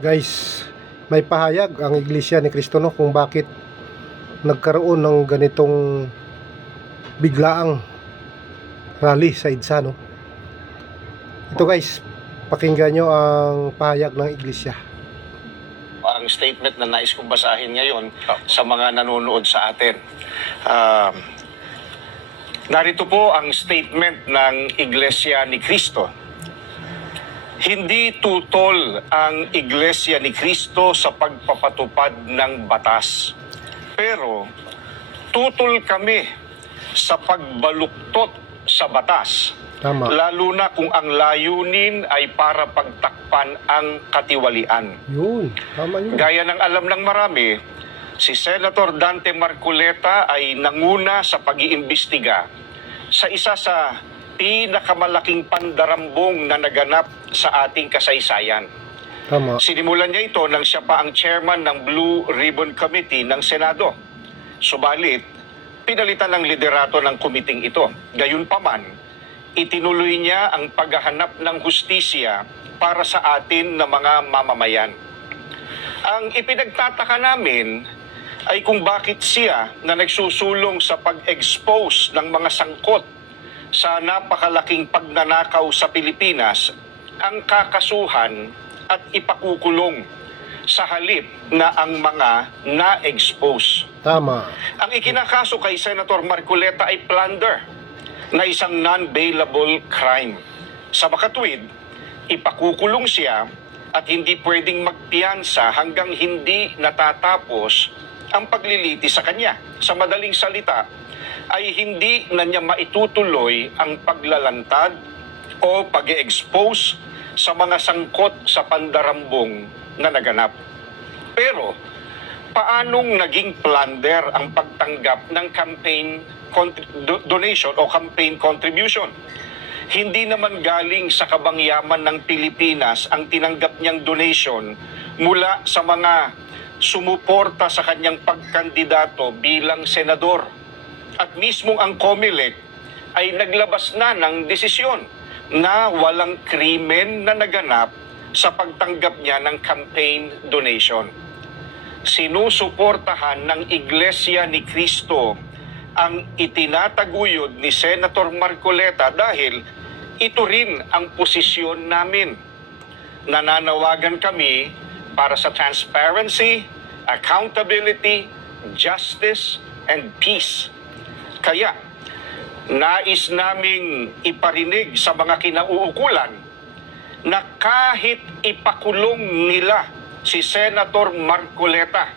Guys, may pahayag ang Iglesia ni Cristo, no, kung bakit nagkaroon ng ganitong biglaang rally sa EDSA, no. Ito guys, pakinggan nyo ang pahayag ng Iglesia. Ang statement na nais kong basahin ngayon sa mga nanonood sa atin. Narito po ang statement ng Iglesia ni Cristo. Hindi tutol ang Iglesia ni Cristo sa pagpapatupad ng batas. Pero tutol kami sa pagbaluktot sa batas. Tama. Lalo na kung ang layunin ay para pagtakpan ang katiwalian. Yun, tama yun. Gaya ng alam ng marami, si Senator Dante Marcoleta ay nanguna sa pag-iimbestiga sa isa sa pinakamalaking pandarambong na naganap sa ating kasaysayan. Tama. Sinimulan niya ito nang siya pa ang chairman ng Blue Ribbon Committee ng Senado. Subalit, pinalitan ng liderato ng komiting ito. Gayunpaman, itinuloy niya ang paghahanap ng hustisya para sa atin na mga mamamayan. Ang ipinagtataka namin ay kung bakit siya na nagsusulong sa pag-expose ng mga sangkot sa napakalaking pagnanakaw sa Pilipinas ang kakasuhan at ipakukulong sa halip na ang mga na-expose. Tama. Ang ikinakaso kay Senator Marcoleta ay plunder na isang non-bailable crime. Sa makatwid, ipakukulong siya at hindi pwedeng magpiyansa hanggang hindi natatapos ang pagliliti sa kanya. Sa madaling salita, ay hindi na niya maitutuloy ang paglalantad o pag-expose sa mga sangkot sa pandarambong na naganap. Pero, paanong naging plunder ang pagtanggap ng campaign donation o campaign contribution? Hindi naman galing sa kabangyaman ng Pilipinas ang tinanggap niyang donation mula sa mga sumuporta sa kanyang pagkandidato bilang senador. At mismong ang COMELEC ay naglabas na ng desisyon na walang krimen na naganap sa pagtanggap niya ng campaign donation. Sinusuportahan ng Iglesia ni Cristo ang itinataguyod ni Senator Marcoleta dahil ito rin ang posisyon namin. Nananawagan kami para sa transparency, accountability, justice, and peace. Kaya, nais naming iparinig sa mga kinauukulan na kahit ipakulong nila si Senator Marcoleta,